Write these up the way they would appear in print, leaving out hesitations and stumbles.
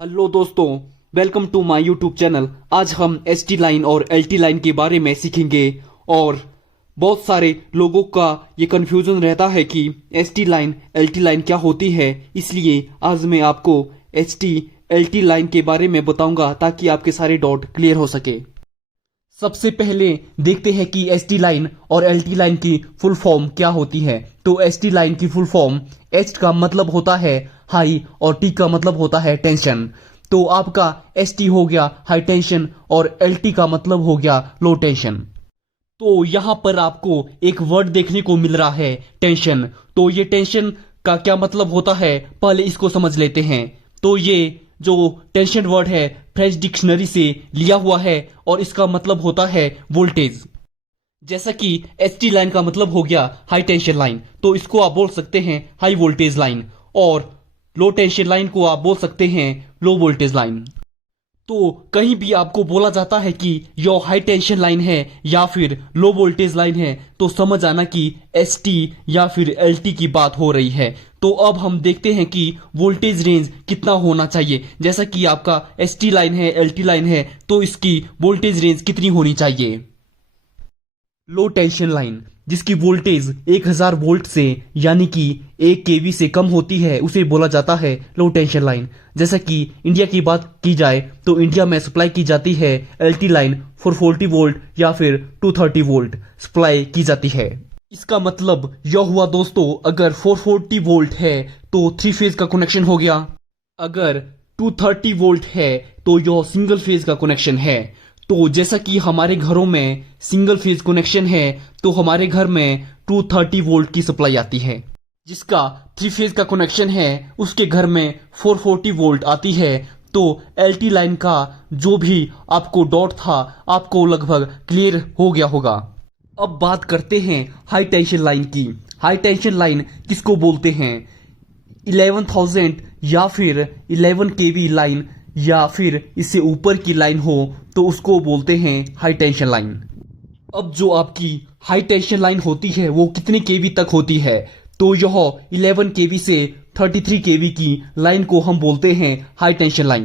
Hello दोस्तों, welcome to my YouTube channel. आज हम एसटी लाइन और एलटी लाइन के बारे में सीखेंगे। और बहुत सारे लोगों का ये कन्फ्यूजन रहता है कि एसटी लाइन एलटी लाइन क्या होती है, इसलिए आज मैं आपको एसटी एलटी लाइन के बारे में बताऊंगा ताकि आपके सारे डाउट क्लियर हो सके। सबसे पहले देखते हैं कि एसटी लाइन और एलटी लाइन की फुल फॉर्म क्या होती है। तो एसटी लाइन की फुल फॉर्म, एच का मतलब होता है हाई और टी का मतलब होता है टेंशन। तो आपका एसटी हो गया हाई टेंशन और एलटी का मतलब हो गया लो टेंशन। तो यहाँ पर आपको एक वर्ड देखने को मिल रहा है, टेंशन। तो ये टेंशन का क्या मतलब होता है, पहले इसको समझ लेते हैं। तो ये जो टेंशन वर्ड है फ्रेंच डिक्शनरी से लिया हुआ है और इसका मतलब होता है वोल्टेज। जैसा कि एसटी लाइन का मतलब हो गया हाई टेंशन लाइन, तो इसको आप बोल सकते हैं हाई वोल्टेज लाइन, और लो टेंशन लाइन को आप बोल सकते हैं लो वोल्टेज लाइन। तो कहीं भी आपको बोला जाता है कि यो हाई टेंशन लाइन है या फिर लो वोल्टेज लाइन है, तो समझ आना कि एसटी या फिर एलटी की बात हो रही है। तो अब हम देखते हैं कि वोल्टेज रेंज कितना होना चाहिए। जैसा कि आपका एसटी लाइन है, एलटी लाइन है, तो इसकी वोल्टेज रेंज कितनी होनी चाहिए। लो टेंशन लाइन जिसकी वोल्टेज 1000 वोल्ट से यानी कि 1 केवी से कम होती है, उसे बोला जाता है लो टेंशन लाइन। जैसा कि इंडिया की बात की जाए तो इंडिया में सप्लाई की जाती है एलटी लाइन 440 वोल्ट या फिर 230 वोल्ट सप्लाई की जाती है। इसका मतलब यह हुआ दोस्तों, अगर 440 वोल्ट है तो 3 फेज का कनेक्शन हो गया, अगर 230 वोल्ट है तो यह सिंगल फेज का कनेक्शन है। तो जैसा कि हमारे घरों में सिंगल फेज कनेक्शन है, तो हमारे घर में 230 वोल्ट की सप्लाई आती है। जिसका 3 फेज का कनेक्शन है उसके घर में 440 वोल्ट आती है। तो एलटी लाइन का जो भी आपको डाउट था आपको लगभग क्लियर हो गया होगा। अब बात करते हैं हाई टेंशन लाइन की। हाई टेंशन लाइन किसको बोलते हैं? 11,000 या फिर 11 केवी लाइन या फिर इससे ऊपर की लाइन हो तो उसको बोलते हैं हाई टेंशन लाइन। अब जो आपकी हाई टेंशन लाइन होती है वो कितने केवी तक होती है? तो यह 11 केवी से 33 केवी की लाइन को हम बोलते हैं हाई टेंशन लाइन।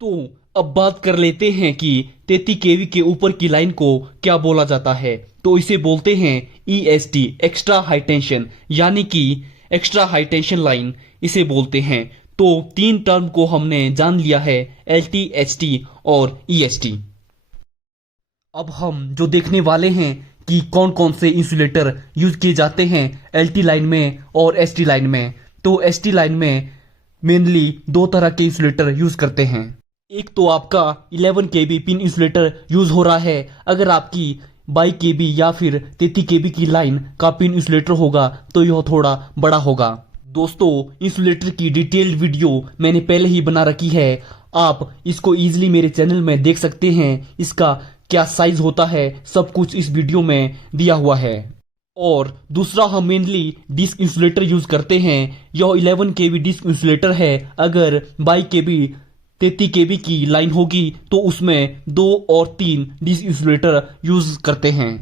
तो अब बात कर लेते हैं कि 33 केवी के ऊपर की लाइन को क्या बोला जाता है। तो इसे बोलते हैं ईएसटी, एक्स्ट्रा हाई टेंशन, यानी कि एक्स्ट्रा हाई टेंशन लाइन इसे बोलते हैं। तो 3 टर्म को हमने जान लिया है, एलटी, एचटी और ईएसटी। अब हम जो देखने वाले हैं कि कौन कौन से इंसुलेटर यूज किए जाते हैं एलटी लाइन में और एसटी लाइन में। तो एसटी लाइन में मेनली 2 तरह के इंसुलेटर यूज करते हैं। एक तो आपका 11 केबी पिन इंसुलेटर यूज हो रहा है। अगर आपकी 22 केबी या फिर 33 केबी की लाइन का पिन इंसुलेटर होगा तो यह थोड़ा बड़ा होगा। दोस्तों, इंसुलेटर की डिटेल्ड वीडियो मैंने पहले ही बना रखी है, आप इसको इजीली मेरे चैनल में देख सकते हैं। इसका क्या साइज होता है सब कुछ इस वीडियो में दिया हुआ है। और दूसरा, हम मेनली डिस्क इंसुलेटर यूज करते हैं। यह 11 केबी डिस्क इंसुलेटर है। अगर 22 केबी 33 केबी की लाइन होगी तो उसमें 2 और 3 डिस्क इंसुलेटर यूज करते हैं।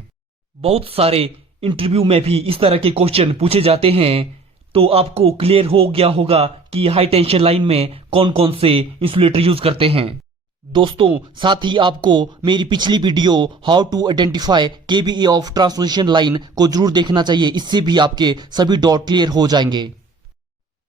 बहुत सारे इंटरव्यू में भी इस तरह के क्वेश्चन पूछे जाते हैं, तो आपको क्लियर हो गया होगा कि हाई टेंशन लाइन में कौन कौन से इंसुलेटर यूज करते हैं। दोस्तों, साथ ही आपको मेरी पिछली video how to identify KVA of transmission line को जरूर देखना चाहिए, इससे भी आपके सभी डाउट क्लियर हो जाएंगे।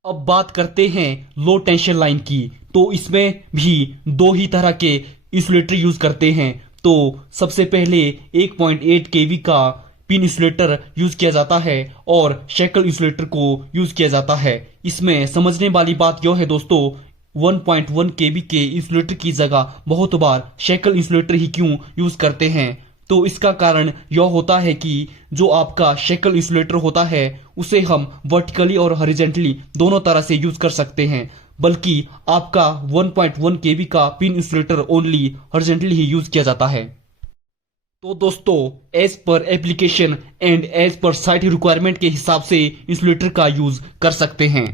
अब बात करते हैं लो टेंशन लाइन की। तो इसमें भी 2 ही तरह के इंसुलेटर यूज करते हैं। तो सबसे पहले 1.8 केवी का पिन इंसुलेटर यूज किया जाता है और शेकल इंसुलेटर को यूज किया जाता है। इसमें समझने वाली बात यह है दोस्तों, 1.1 केबी के इंसुलेटर की जगह बहुत बार शेकल इंसुलेटर ही क्यों यूज करते हैं? तो इसका कारण यह होता है कि जो आपका शेकल इंसुलेटर होता है उसे हम वर्टिकली और हॉरिजॉन्टली दोनों तरह से यूज कर सकते हैं, बल्कि आपका 1.1 केबी का पिन इंसुलेटर ओनली हॉरिजॉन्टली ही यूज किया जाता है। तो दोस्तों, as per application and as per site requirement के हिसाब से इंसुलेटर का यूज कर सकते हैं।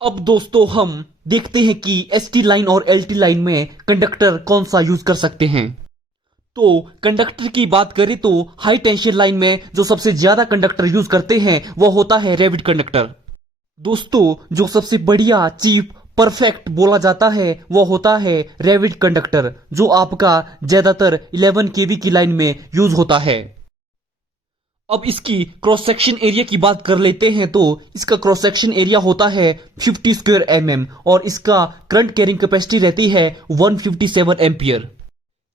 अब दोस्तों, हम देखते हैं कि एसटी लाइन और एलटी लाइन में कंडक्टर कौन सा यूज कर सकते हैं। तो कंडक्टर की बात करें तो हाई टेंशन लाइन में जो सबसे ज्यादा कंडक्टर यूज करते हैं वो होता है रेविड कंडक्टर। दोस्तों, जो सबसे बढ़िया, चीप, परफेक्ट बोला जाता है वो होता है रेविड कंडक्टर, जो आपका ज्यादातर 11 केवी की लाइन में यूज होता है। अब इसकी क्रॉस सेक्शन एरिया की बात कर लेते हैं तो इसका क्रॉस सेक्शन एरिया होता है 50 स्क्वायर mm और इसका करंट कैरिंग कैपेसिटी रहती है 157 एम्पियर।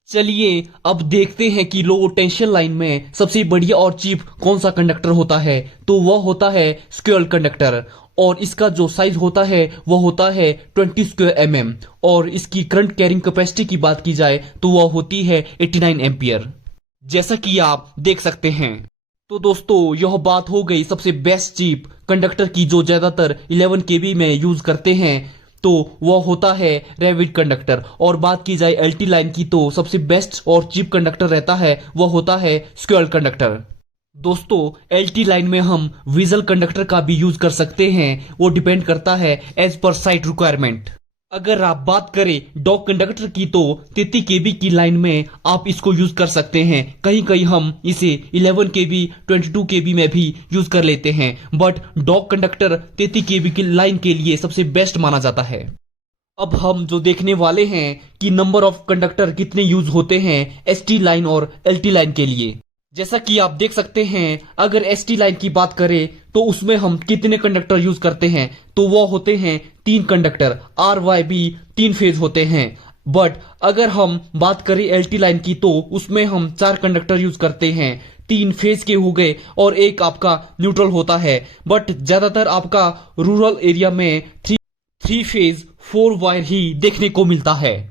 चलिए अब देखते हैं कि लो टेंशन लाइन में सबसे बढ़िया और चीप कौन सा कंडक्टर होता है, तो वह होता है स्क्यूल कंडक्टर और इसका जो साइज होता है वह होता है 20 स्क्वायर mm और इसकी करंट कैरिंग कैपेसिटी की बात की जाए तो वह होती है 89 एम्पियर, जैसा कि आप देख सकते हैं। तो दोस्तों यह बात हो गई सबसे बेस्ट चीप कंडक्टर की जो ज्यादातर 11 केवी में यूज करते हैं, तो वह होता है रेविड कंडक्टर। और बात की जाए एलटी लाइन की तो सबसे बेस्ट और चीप कंडक्टर रहता है वह होता है स्क्यूल कंडक्टर। दोस्तों एलटी लाइन में हम विजल कंडक्टर का भी यूज कर सकते हैं, वो डिपेंड करता है एज पर साइट रिक्वायरमेंट। अगर आप बात करें डॉग कंडक्टर की तो 33 केबी की लाइन में आप इसको यूज कर सकते हैं। कहीं कहीं हम इसे 11 केबी 22 केबी में भी यूज कर लेते हैं, बट डॉग कंडक्टर 33 केबी की लाइन के लिए सबसे बेस्ट माना जाता है। अब हम जो देखने वाले हैं कि नंबर ऑफ कंडक्टर कितने यूज होते हैं एसटी लाइन और एलटी लाइन के लिए। जैसा कि आप देख सकते हैं अगर एसटी लाइन की बात करें तो उसमें हम कितने कंडक्टर यूज करते हैं, तो वो होते हैं 3 conductor, R Y B 3 phase होते हैं। बट अगर हम बात करें एलटी लाइन की तो उसमें हम 4 कंडक्टर यूज करते हैं, 3 फेज के हो गए और एक आपका न्यूट्रल होता है। बट ज्यादातर आपका रूरल एरिया में 3 फेज 4 वायर ही देखने को मिलता है।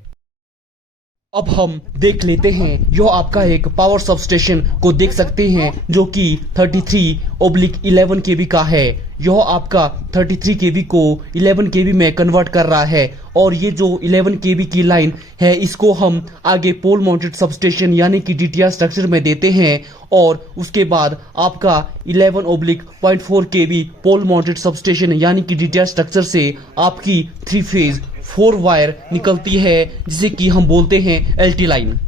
अब हम देख लेते हैं यह आपका एक पावर सब स्टेशन को देख सकते हैं जो कि 33/11 केवी का है। यह आपका 33 केवी को 11 केवी में कन्वर्ट कर रहा है और ये जो 11 केवी की लाइन है इसको हम आगे पोल माउंटेड सब स्टेशन यानी कि डीटीआर स्ट्रक्चर में देते हैं और उसके बाद आपका 11/0.4 केवी पोल माउंटेड सब स्टेशन यानी कि डीटीआर स्ट्रक्चर से आपकी 3 फेज 4 वायर निकलती है जिसे कि हम बोलते हैं एलटी लाइन,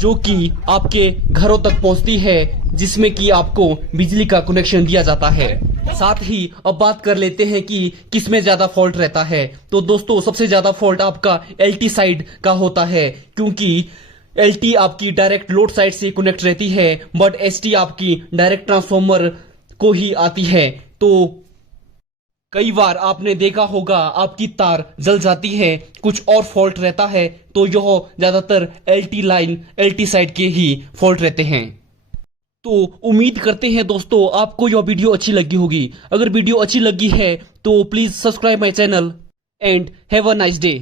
जो कि आपके घरों तक पहुंचती है जिसमें कि आपको बिजली का कनेक्शन दिया जाता है। साथ ही अब बात कर लेते हैं कि किसमें ज्यादा फॉल्ट रहता है, तो दोस्तों सबसे ज्यादा फॉल्ट आपका एलटी साइड का होता है, क्योंकि एलटी आपकी डायरेक्ट लोड साइड से कनेक्ट रहती है बट एसटी आपकी डायरेक्ट ट्रांसफॉर्मर को ही आती है। तो कई बार आपने देखा होगा आपकी तार जल जाती है, कुछ और फॉल्ट रहता है, तो यह ज्यादातर एलटी लाइन एलटी साइड के ही फॉल्ट रहते हैं। तो उम्मीद करते हैं दोस्तों आपको यह वीडियो अच्छी लगी होगी। अगर वीडियो अच्छी लगी है तो please subscribe my channel and have a nice day.